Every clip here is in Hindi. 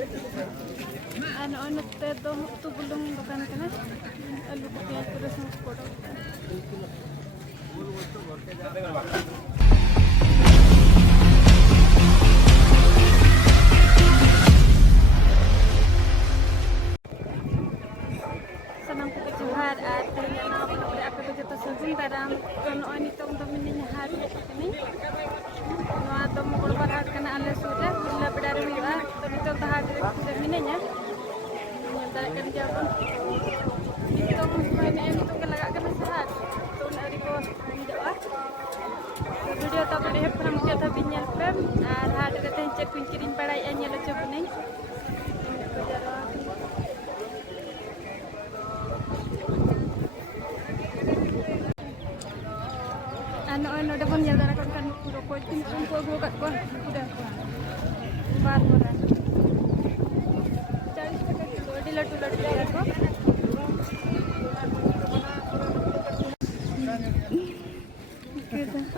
Ano teto tu belum bukan kena alu pakai terus foto. Senang kita curhat artinya apa aku begitu sebentar kono ani tong domininya hari ini. No atau mau berharap kena ala sudah bila berdari juga tapi itu tahap domininya. Tak kerja pun itu mana itu kelak kena sehat tu nak ribut doa video tak boleh pernah muncul tapi nyelpem ada kata cek kunkirin padai anya lucu bening anu dah pun jalan kan pura kucing kumpul gua kat gua udah bar bulan लटू को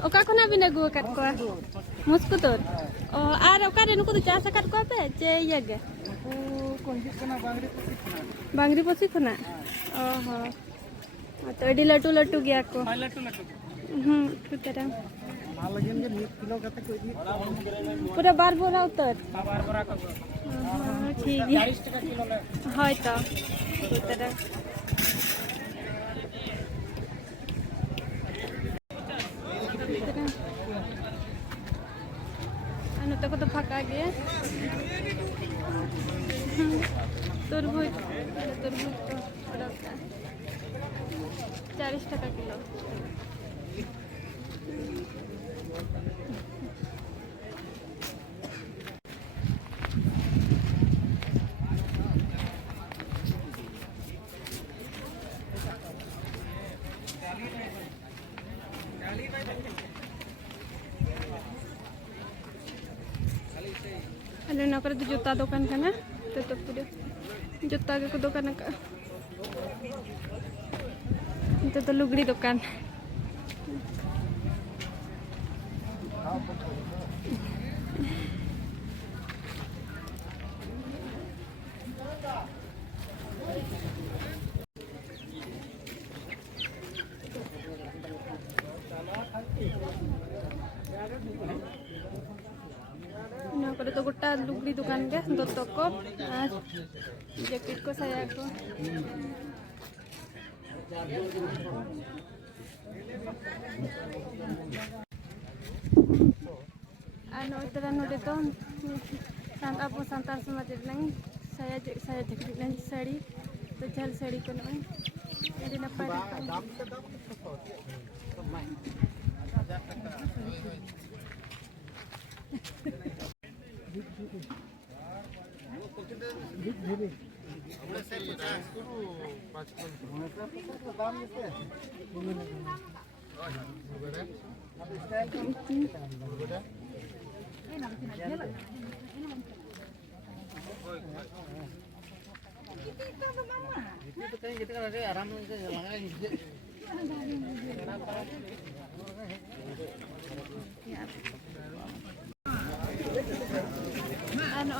ओका खना बिना गु काट को मुस्कु तो आर ओका रे नुको तो चास काट को पे जे यगे को हित कना बांगरी पसी खना ओहो तो एडी लटू गया को कुतरा माल लगे जे 1 किलो कते को पूरा बार बोरा उतर बार बोरा को ठीक है 40 টাকা किलो ले হয় তো কুতরা anu तो तो फाका गया तरबूज तो 40 টাকা kilo Ano na para juta dukan ka na? Tutup po dito. Juta ka dukan na ka. Ito to lugri dukan. Pada to gota lugri dukan ke untuk toko jaket ko saya ko anu terano dito sang apo santar samadir lang saya jaket lang sari to jal sari ko naman hindi na pa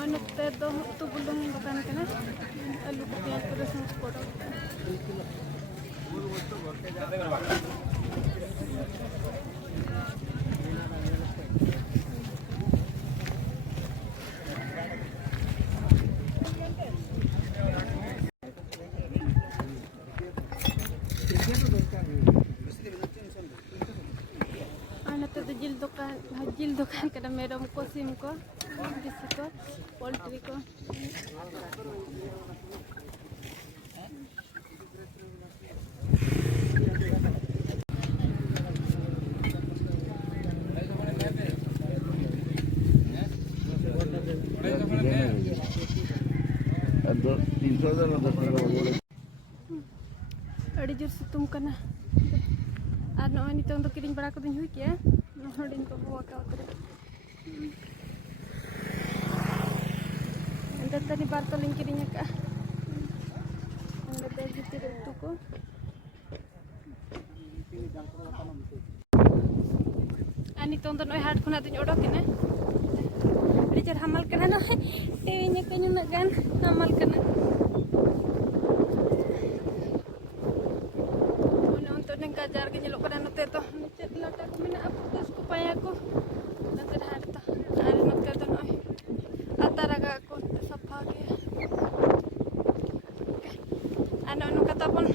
ano teto tu belum bukan kena alu pakai terus foto. Ano to jil dukan kada meron ko sim ko disi ko poultry ko Adi jur situm kana ano ani to untuk kiring bara ko din hui ke no hodin ko bawa ka utre anda tadi barto ling kiringnya ka anda tadi tidak tu ko ani to oi hat khuna tin odok ne Aduh jar hamal kena no. Tehnya kan nak kan hamal kena. Untuk nengkajar ke nyelok pada note to. Nicet lata ko mina apus ko paya ko. Nanti harta. Ada note to no. Ataraga ko sa pagi. Ano kata pun